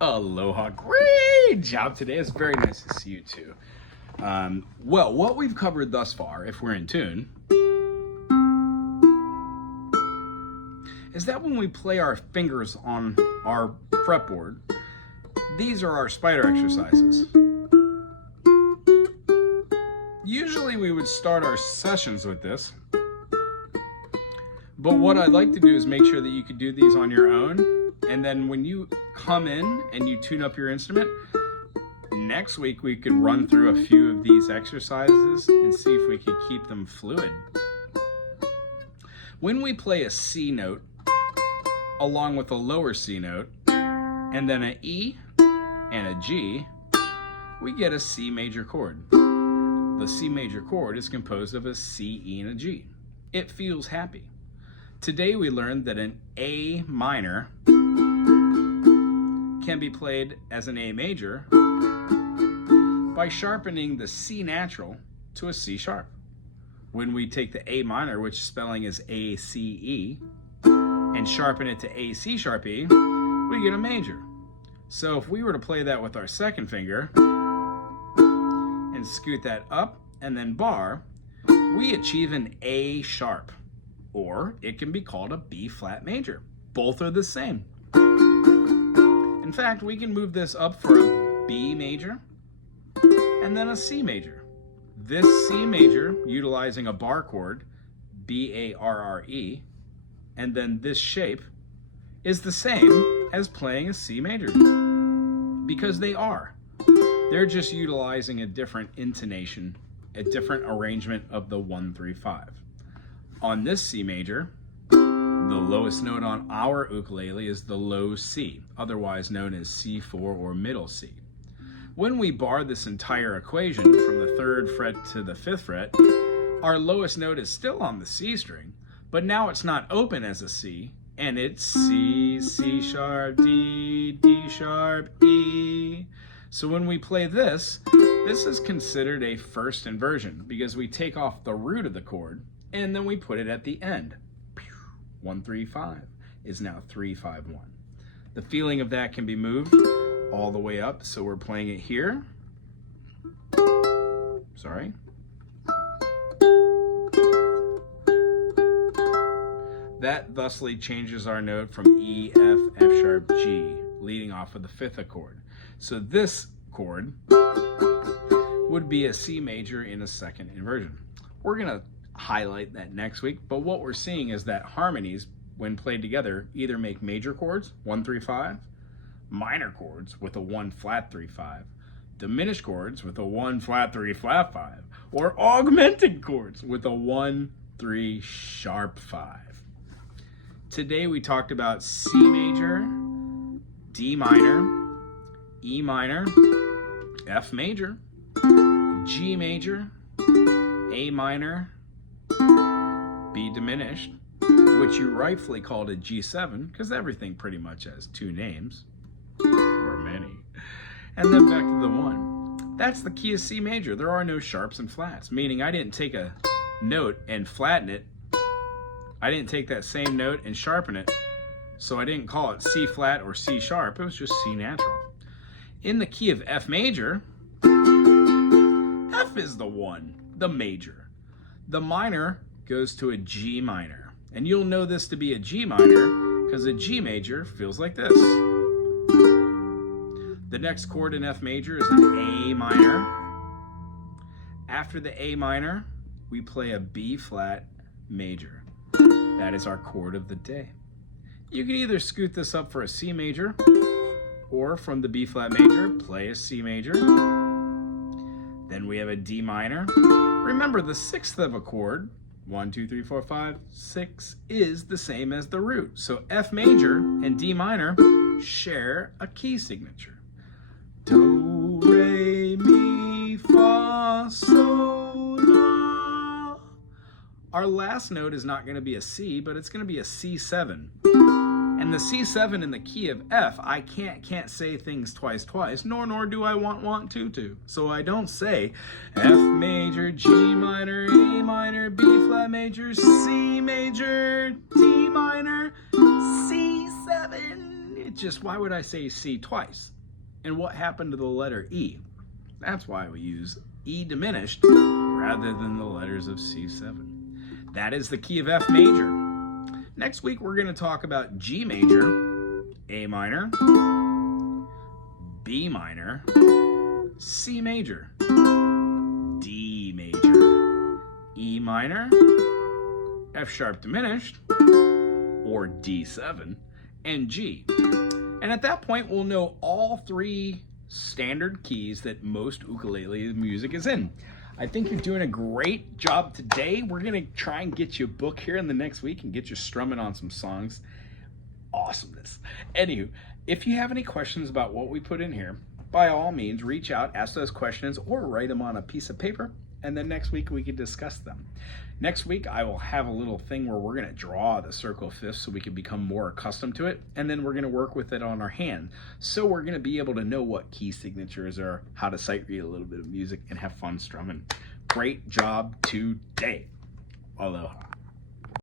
Aloha, great job today. It's very nice to see you too. Well, what we've covered thus far, if we're in tune, is that when we play our fingers on our fretboard, these are our spider exercises. Usually we would start our sessions with this, but what I'd like to do is make sure that you could do these on your own, and then when you come in and you tune up your instrument, next week we could run through a few of these exercises and see if we could keep them fluid. When we play a C note along with a lower C note and then an E and a G, we get a C major chord. The C major chord is composed of a C, E, and a G. It feels happy. Today we learned that an A minor can be played as an A major by sharpening the C natural to a C sharp. When we take the A minor, which spelling is A, C, E, and sharpen it to A, C sharp, E, we get a major. So if we were to play that with our second finger and scoot that up and then bar, we achieve an A sharp, or it can be called a B flat major. Both are the same. In fact, we can move this up for a B major and then a C major. This C major, utilizing a bar chord, B-A-R-R-E, and then this shape, is the same as playing a C major, because they are. They're just utilizing a different intonation, a different arrangement of the 1-3-5. On this C major, the lowest note on our ukulele is the low C, otherwise known as C4 or middle C. When we bar this entire equation from the 3rd fret to the 5th fret, our lowest note is still on the C string, but now it's not open as a C, and it's C, C sharp, D, D sharp, E. So when we play this, this is considered a first inversion because we take off the root of the chord and then we put it at the end. 1-3-5 is now 3-5-1. The feeling of that can be moved all the way up, so we're playing it here. Sorry. That thusly changes our note from E, F, F sharp, G, leading off of the 5th chord. So this chord would be a C major in a second inversion. We're gonna highlight that next week, but what we're seeing is that harmonies, when played together, either make major chords, 1-3-5, minor chords with a 1 flat 3-5, diminished chords with a 1 flat 3 flat 5, or augmented chords with a 1-3 sharp 5. Today we talked about C major, D minor, E minor, F major, G major, A minor, B diminished, which you rightfully called a G7 because everything pretty much has 2 names, or many, and then back to the 1. That's the key of C major. There are no sharps and flats, meaning I didn't take a note and flatten it. I didn't take that same note and sharpen it, so I didn't call it C flat or C sharp. It was just C natural. In the key of F major, F is the 1, the major. The minor goes to a G minor, and you'll know this to be a G minor because a G major feels like this. The next chord in F major is an A minor. After the A minor, we play a B flat major. That is our chord of the day. You can either scoot this up for a C major, or from the B flat major, play a C major. Then we have a D minor. Remember, the 6th of a chord, 1, 2, 3, 4, 5, 6, is the same as the root. So F major and D minor share a key signature. Do, re, mi, fa, sol, la. Our last note is not going to be a C, but it's going to be a C7. And the C7 in the key of F, I can't say things twice, nor do I want to. So I don't say F major, G minor, A minor, B flat major, C major, D minor, C7. why would I say C twice? And what happened to the letter E? That's why we use E diminished rather than the letters of C7. That is the key of F major. Next week, we're going to talk about G major, A minor, B minor, C major, D major, E minor, F sharp diminished, or D7, and G. And at that point, we'll know all three standard keys that most ukulele music is in. I think you're doing a great job today. We're gonna try and get you a book here in the next week and get you strumming on some songs. Awesomeness. Anywho, if you have any questions about what we put in here, by all means, reach out, ask those questions, or write them on a piece of paper, and then next week we can discuss them. Next week, I will have a little thing where we're gonna draw the circle fifths so we can become more accustomed to it, and then we're gonna work with it on our hand. So we're gonna be able to know what key signatures are, how to sight read a little bit of music, and have fun strumming. Great job today. Aloha.